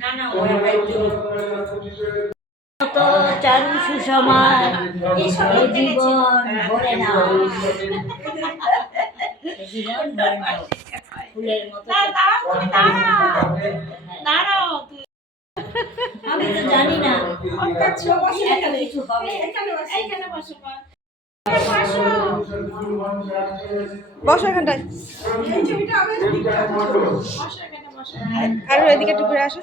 না না ও একাই তো চারু সুষমার জীবন ভরে নাও, জীবন ভরে নাও ফুলের মতো। দাঁড়াও তুই, আমি তো জানি না এত কিছু হবে। বসো এখানটায়, আর এদিকে একটু ঘুরে আসো।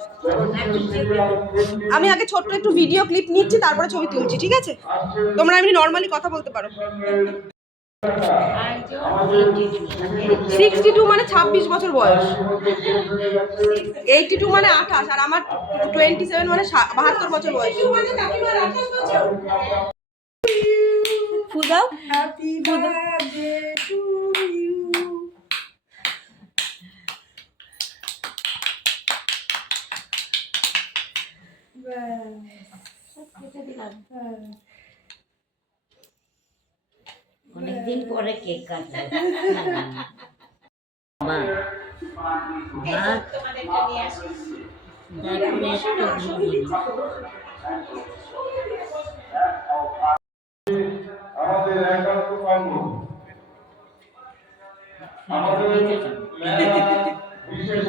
আমি আগে ছোট্ট একটু ভিডিও ক্লিপ নিচ্ছি, তারপরে ছবি তুলছি, ঠিক আছে? তোমরা এমনি নর্মালি কথা বলতে পারো। 62 মানে 26 বছর বয়স, 82 মানে 28, আর আমার 27 মানে 72 বছর বয়স। ফুল দাও। Happy birthday to you. অনেকদিন পরে কেক কাটবে। মা মা আমাদের একাত্ম কর্ম আমাদের বিশেষ